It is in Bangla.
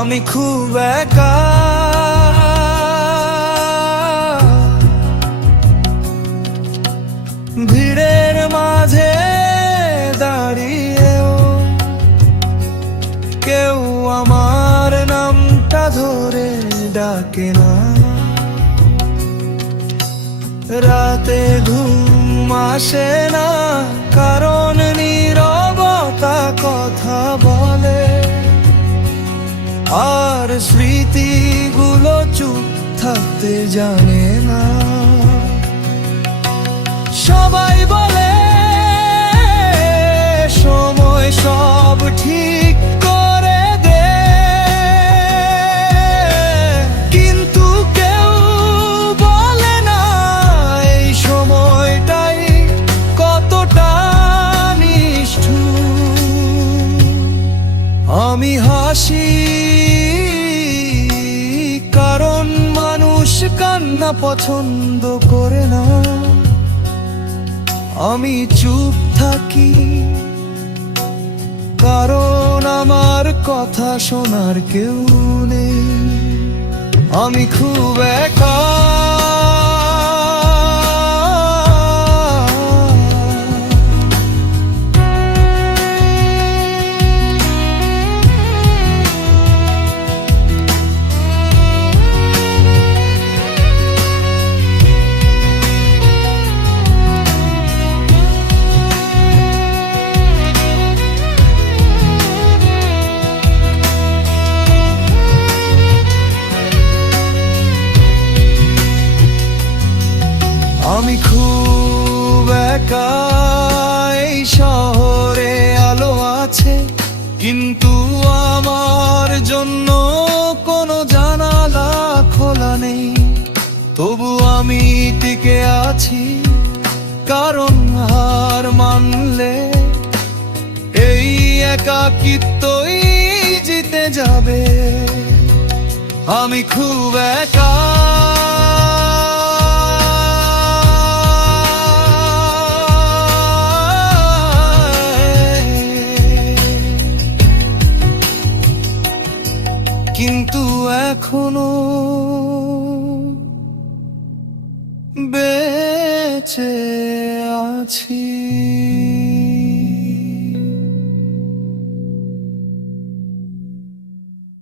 আমি খুব একা, ভিড়ের মাঝে দাঁড়িয়েও কেউ আমার নামটা ধরে ডাকে না। রাতে ঘুম আসে না, কারণ নীরবতা কথা বলে, আর স্মৃতিগুলো চুপ থাকতে জানে না। সবাই বলে সময় সব ঠিক করে দে, কিন্তু কেউ বলে না এই সময়টাই কতটা নিষ্ঠুর। আমি হাসি কারণ মানুষ কান্না পছন্দ করে না। আমি চুপ থাকি কারণ আমার কথা শোনার কেউ নেই। আমি খুব একা, আমি খুব একা। এই শহরে আলো আছে, কিন্তু আমার জন্য কোনো জানালা খোলা নেই। তবু আমি টিকে আছি, কারণ হার মানলে এই একাকিত্বই জিতে যাবে। আমি খুব একা, কিন্তু এখনো বেঁচে আছি।